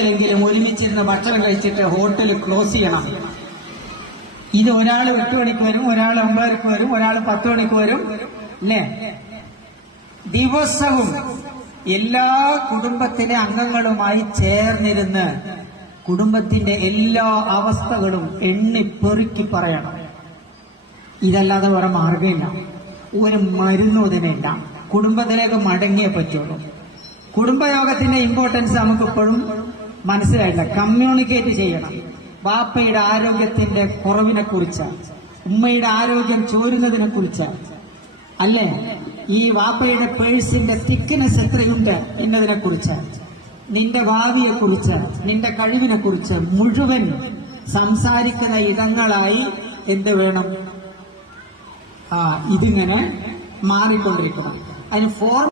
ഒരിക്കലെങ്കിലും ഒരുമിച്ചിരുന്ന് ഭക്ഷണം കഴിച്ചിട്ട് ഹോട്ടൽ ക്ലോസ് ചെയ്യണം. ഇത് ഒരാൾ എട്ട് മണിക്ക് വരും ഒരാൾ ഒമ്പതരക്ക് വരും ഒരാൾ പത്ത് മണിക്ക് വരും അല്ലേ? ദിവസവും എല്ലാ കുടുംബത്തിലെ അംഗങ്ങളുമായി ചേർന്നിരുന്ന് കുടുംബത്തിന്റെ എല്ലാ അവസ്ഥകളും എണ്ണി പെറുക്കി പറയണം. ഇതല്ലാതെ വേറെ മാർഗമില്ല ഒരു മരുന്നും ഇതിനില്ല. കുടുംബത്തിലേക്ക് മടങ്ങിയേ പറ്റുള്ളൂ. കുടുംബയോഗത്തിന്റെ ഇമ്പോർട്ടൻസ് നമുക്ക് ഇപ്പോഴും മനസ്സിലായില്ല. കമ്മ്യൂണിക്കേറ്റ് ചെയ്യണം. ബാപ്പയുടെ ആരോഗ്യത്തിന്റെ കുറവിനെ കുറിച്ച് ഉമ്മയുടെ ആരോഗ്യം ചോരുന്നതിനെ കുറിച്ച് അല്ലേ? ഈ വാപ്പയുടെ പേഴ്സിന്റെ തിക്നെസ് എത്രയുണ്ട് എന്നതിനെ കുറിച്ച് നിന്റെ ഭാവിയെ കുറിച്ച് നിന്റെ കഴിവിനെ കുറിച്ച് മുഴുവൻ സംസാരിക്കുന്ന ഇടങ്ങളായി എന്ത് വേണം? ആ ഇതിങ്ങനെ മാറിക്കൊണ്ടിരിക്കണം അതിന് ഫോർമൽ